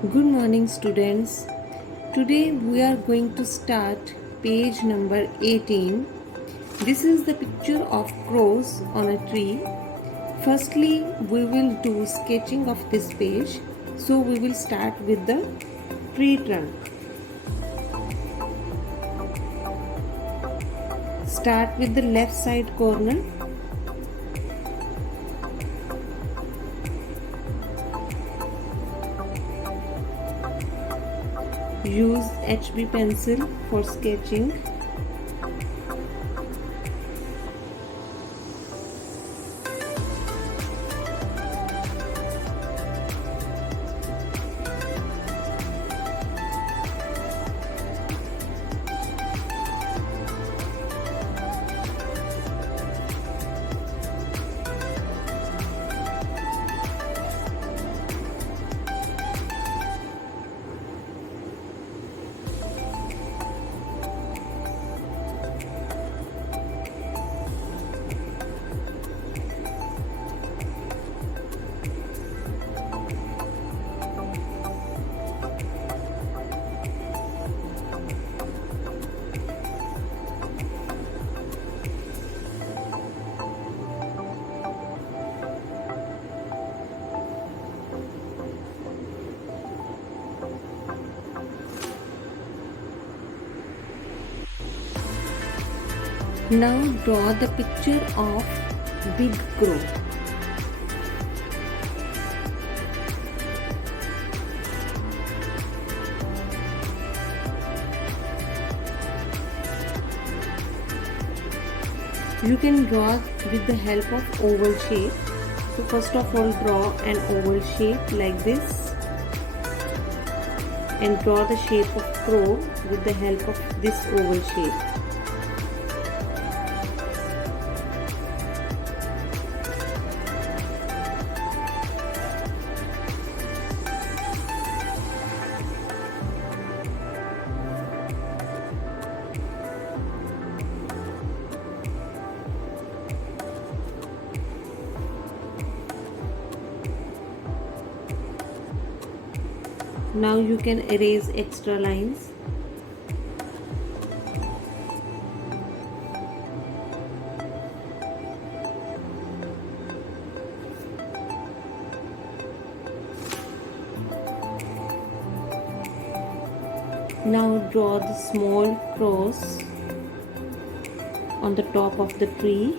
Good morning, students. Today we are going to start page number 18. This is the picture of crows on a tree. Firstly, we will do sketching of this page. So we will start with the tree trunk. Start with the left side corner. Use HB pencil for sketching. Now draw the picture of big crow. You can draw with the help of oval shape. So first of all, draw an oval shape like this and draw the shape of crow with the help of this oval shape. Now you can erase extra lines. Now draw the small cross on the top of the tree.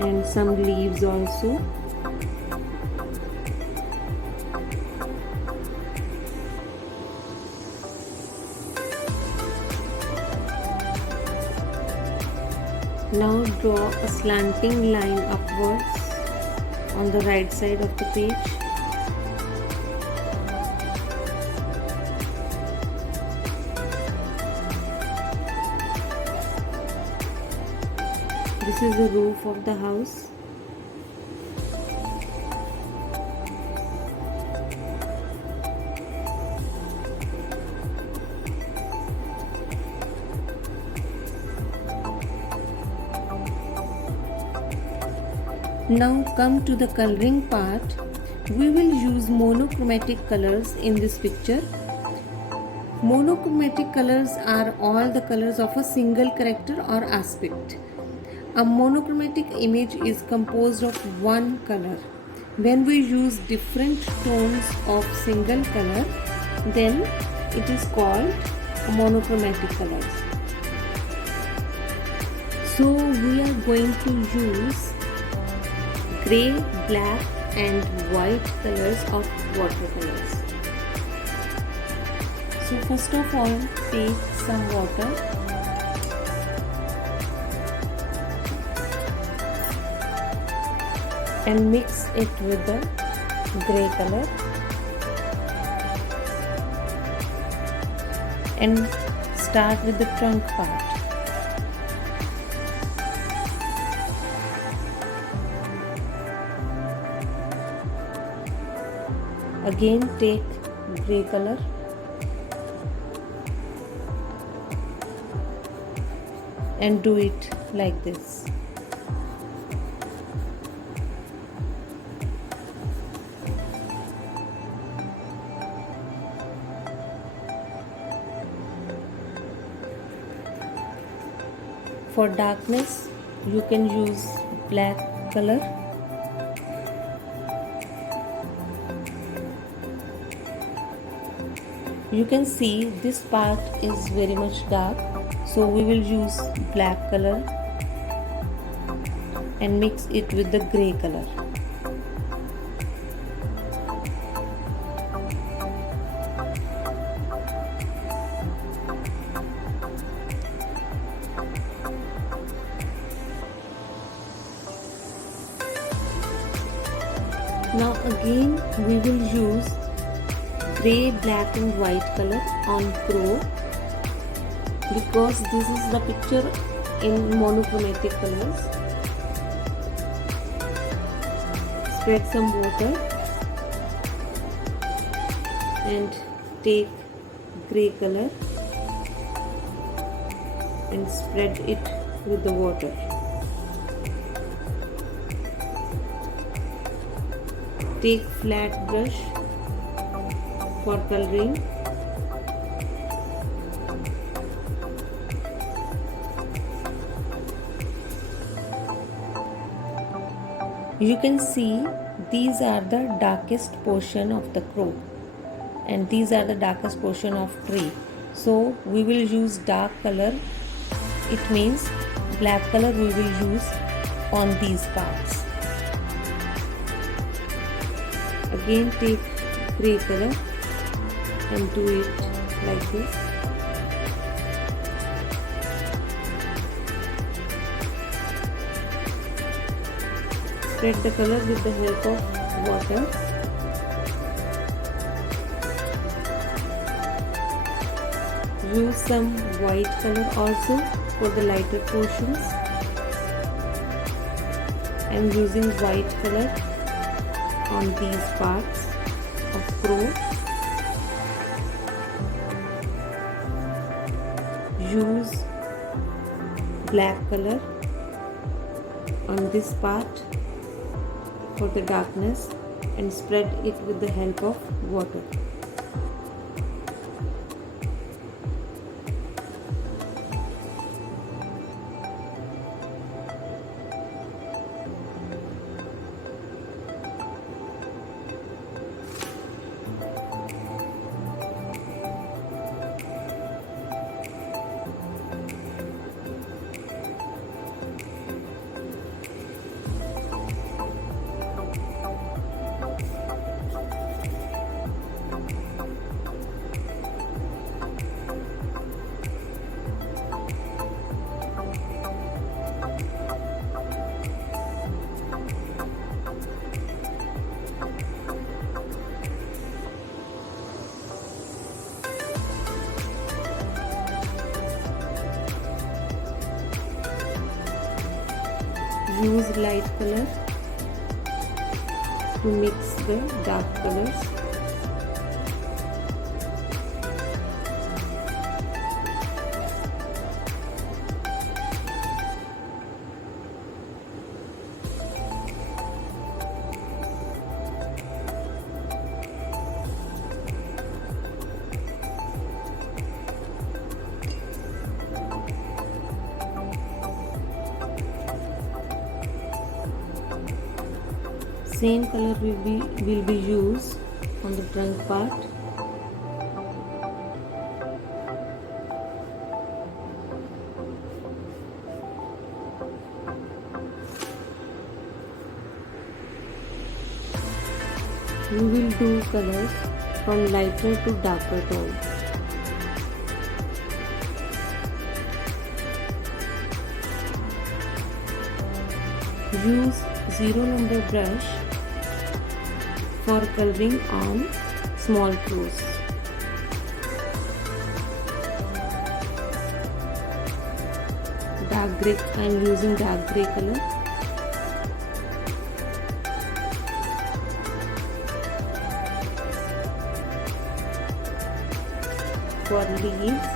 And some leaves also. Now draw a slanting line upwards on the right side of the page. This is the roof of the house. Now come to the coloring part. We will use monochromatic colors in this picture. Monochromatic colors are all the colors of a single character or aspect. A monochromatic image is composed of one color. When we use different tones of single color, then it is called monochromatic colors. So we are going to use gray, black and white colors of watercolors. So first of all, take some water and mix it with the gray color and start with the trunk part. Again take gray color and do it like this. For darkness, you can use black color. You can see this part is very much dark, so we will use black color and mix it with the gray color. Now again we will use grey, black and white color on crow, because this is the picture in monochromatic colors. Spread some water and take grey color and spread it with the water. Take flat brush for coloring. You can see these are the darkest portion of the crow and these are the darkest portion of tree. So we will use dark color. It means black color we will use on these parts. Again take grey color and do it like this. Spread the color with the help of water. Use some white color also for the lighter portions. I am using white color on these parts of crow. Use black color on this part for the darkness and spread it with the help of water. Use light color to mix the dark colors. Same color will be used on the trunk part. We will do colors from lighter to darker tone. Use 0 number brush for coloring on small crows. Dark grey, I am using dark grey color. For leaves,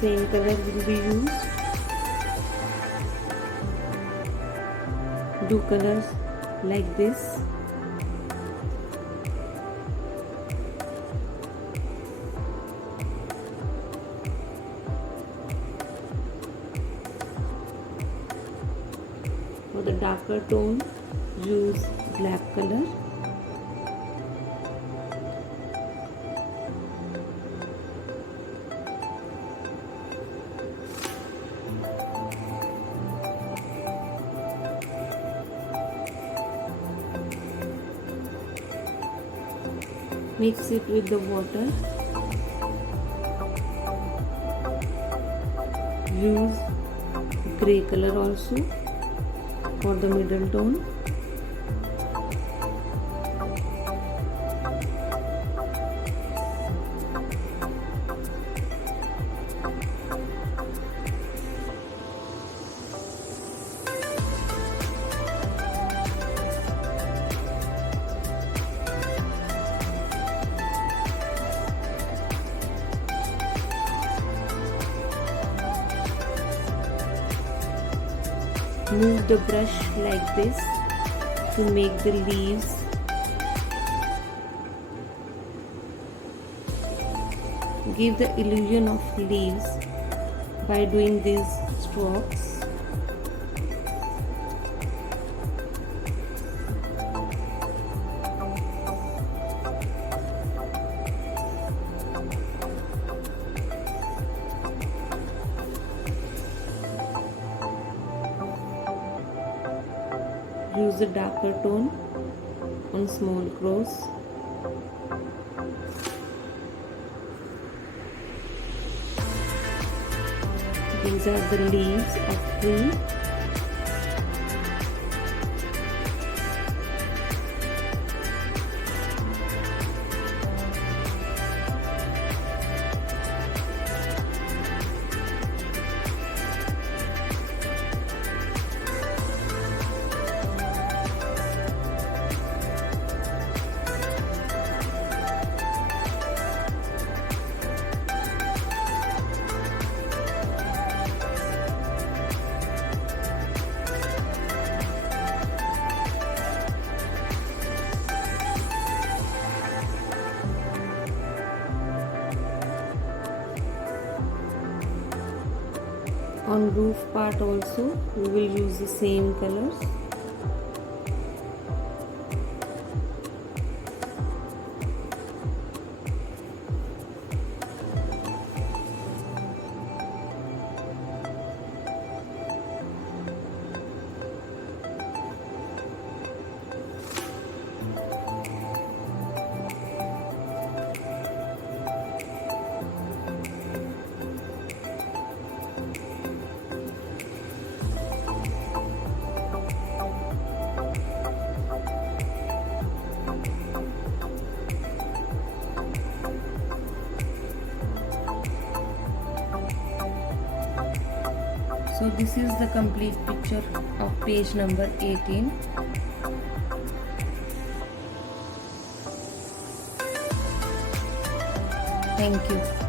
same color will be used. two colors like this. For the darker tone, use black color. Mix it with the water. Use grey color also for the middle tone. Move the brush like this to make the leaves. Give the illusion of leaves by doing these strokes. Use a darker tone on small crows. These are the leaves of tree. On roof part also we will use the same colors. So this is the complete picture of page number 18. Thank you.